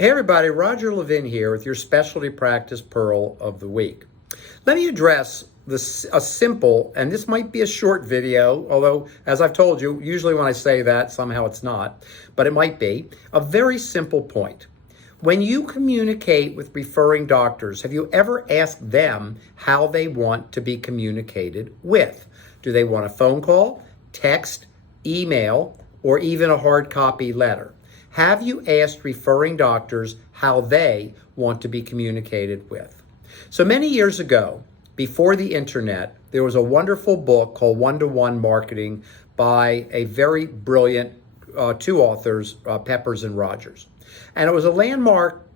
Hey everybody, Roger Levin here with your Specialty Practice Pearl of the Week. Let me address a simple, and this might be a short video, although as I've told you, usually when I say that, somehow it's not, but it might be, a very simple point. When you communicate with referring doctors, have you ever asked them how they want to be communicated with? Do they want a phone call, text, email, or even a hard copy letter? Have you asked referring doctors how they want to be communicated with? So many years ago, before the internet, there was a wonderful book called One-to-One Marketing by a very brilliant two authors, Peppers and Rogers. And it was a landmark,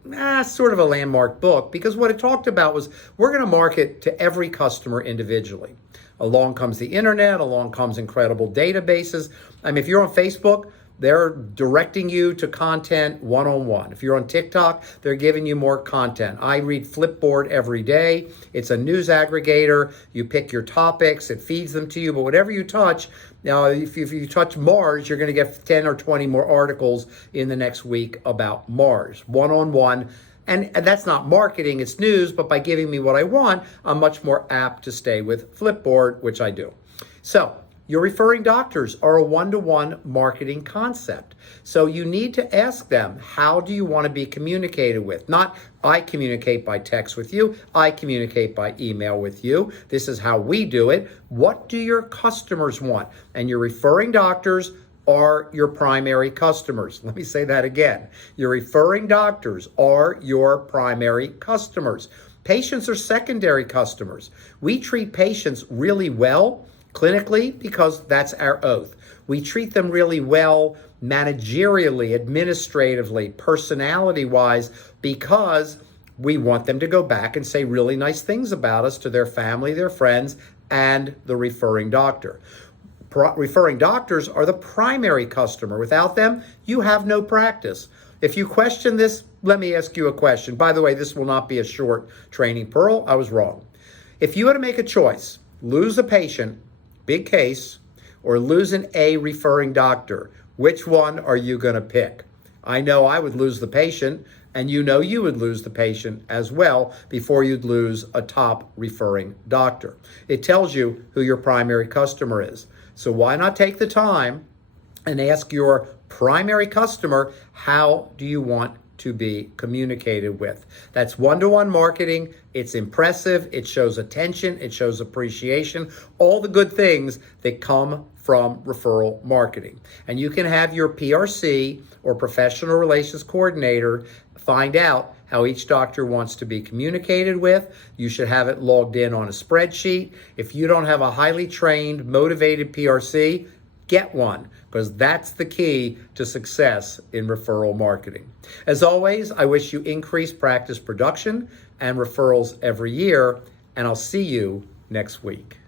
sort of a landmark book, because what it talked about was we're going to market to every customer individually. Along comes the internet, along comes incredible databases. I mean, if you're on Facebook, they're directing you to content one-on-one. If you're on TikTok, they're giving you more content. I read Flipboard every day. It's a news aggregator. You pick your topics, it feeds them to you, but whatever you touch, now if you touch Mars, you're going to get 10 or 20 more articles in the next week about Mars, one-on-one. And that's not marketing, it's news, but by giving me what I want, I'm much more apt to stay with Flipboard, which I do. So, your referring doctors are a one-to-one marketing concept. So you need to ask them, how do you want to be communicated with? Not, I communicate by text with you, I communicate by email with you. This is how we do it. What do your customers want? And your referring doctors are your primary customers. Let me say that again. Your referring doctors are your primary customers. Patients are secondary customers. We treat patients really well clinically because that's our oath. We treat them really well managerially, administratively, personality-wise, because we want them to go back and say really nice things about us to their family, their friends, and the referring doctor. Referring doctors are the primary customer. Without them, you have no practice. If you question this, let me ask you a question. By the way, this will not be a short training pearl. I was wrong. If you had to make a choice, lose a patient, big case, or lose an A referring doctor, which one are you going to pick? I know I would lose the patient, and you know you would lose the patient as well before you'd lose a top referring doctor. It tells you who your primary customer is. So why not take the time and ask your primary customer, how do you want to be communicated with? That's one-to-one marketing. It's impressive. It shows attention. It shows appreciation. All the good things that come from referral marketing. And you can have your PRC or professional relations coordinator find out how each doctor wants to be communicated with. You should have it logged in on a spreadsheet. If you don't have a highly trained, motivated PRC, get one, because that's the key to success in referral marketing. As always, I wish you increased practice production and referrals every year, and I'll see you next week.